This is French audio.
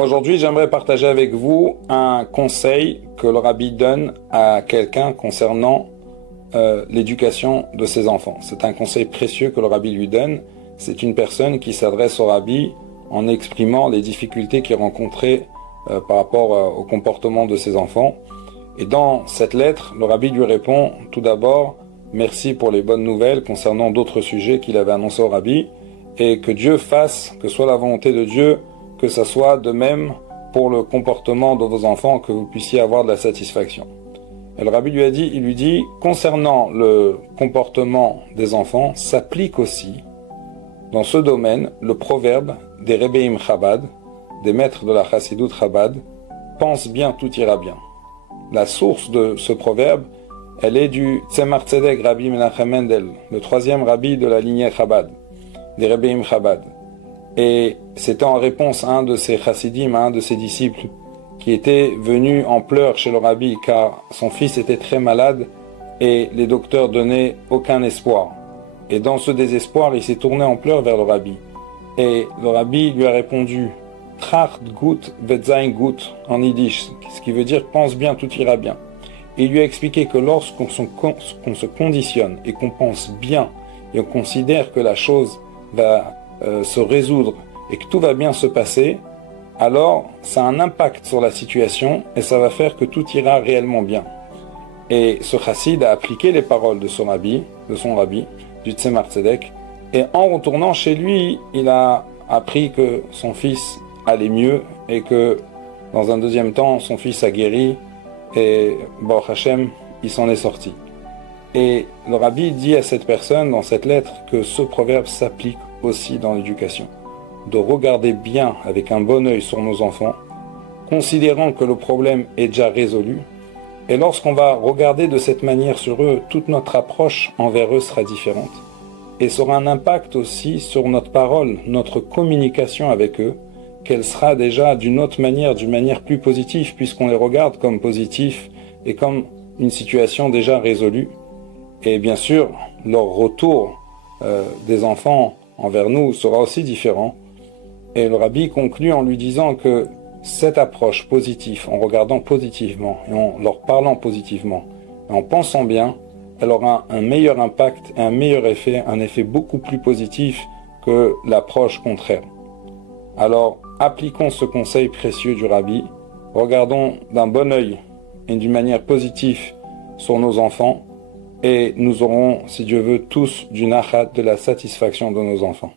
Aujourd'hui, j'aimerais partager avec vous un conseil que le rabbi donne à quelqu'un concernant l'éducation de ses enfants. C'est un conseil précieux que le rabbi lui donne. C'est une personne qui s'adresse au rabbi en exprimant les difficultés qu'il rencontrait par rapport au comportement de ses enfants. Et dans cette lettre, le rabbi lui répond tout d'abord « Merci pour les bonnes nouvelles concernant d'autres sujets qu'il avait annoncés au rabbi et que Dieu fasse, que soit la volonté de Dieu, que ça soit de même pour le comportement de vos enfants, que vous puissiez avoir de la satisfaction. » Et le rabbi lui dit, concernant le comportement des enfants, s'applique aussi, dans ce domaine, le proverbe des Rebbeim Chabad, des maîtres de la Chassidut Chabad, pense bien, tout ira bien. La source de ce proverbe, elle est du Tzemar Tzedek Rabbi Menachem Mendel, le troisième rabbi de la lignée Chabad, des Rebbeim Chabad. Et c'était en réponse à un de ses chassidim, à un de ses disciples, qui était venu en pleurs chez le rabbi car son fils était très malade et les docteurs donnaient aucun espoir. Et dans ce désespoir, il s'est tourné en pleurs vers le rabbi. Et le rabbi lui a répondu « Tracht gut vetzain gut » en yiddish, ce qui veut dire « pense bien, tout ira bien ». Et il lui a expliqué que lorsqu'on se conditionne et qu'on pense bien et on considère que la chose va se résoudre et que tout va bien se passer, alors ça a un impact sur la situation et ça va faire que tout ira réellement bien. Et ce chassid a appliqué les paroles de son rabbi, du Tzemar Tzedek, et en retournant chez lui, il a appris que son fils allait mieux et que dans un deuxième temps, son fils a guéri et Baruch Hashem, il s'en est sorti. Et le rabbi dit à cette personne dans cette lettre que ce proverbe s'applique aussi dans l'éducation, de regarder bien avec un bon œil sur nos enfants, considérant que le problème est déjà résolu, et lorsqu'on va regarder de cette manière sur eux, toute notre approche envers eux sera différente, et ça aura un impact aussi sur notre parole, notre communication avec eux, qu'elle sera déjà d'une autre manière, d'une manière plus positive, puisqu'on les regarde comme positifs et comme une situation déjà résolue. Et bien sûr, leur retour des enfants envers nous sera aussi différent. Et le rabbi conclut en lui disant que cette approche positive, en regardant positivement et en leur parlant positivement, et en pensant bien, elle aura un meilleur impact et un meilleur effet, un effet beaucoup plus positif que l'approche contraire. Alors, appliquons ce conseil précieux du rabbi, regardons d'un bon œil et d'une manière positive sur nos enfants, et nous aurons, si Dieu veut, tous du nachat, de la satisfaction de nos enfants.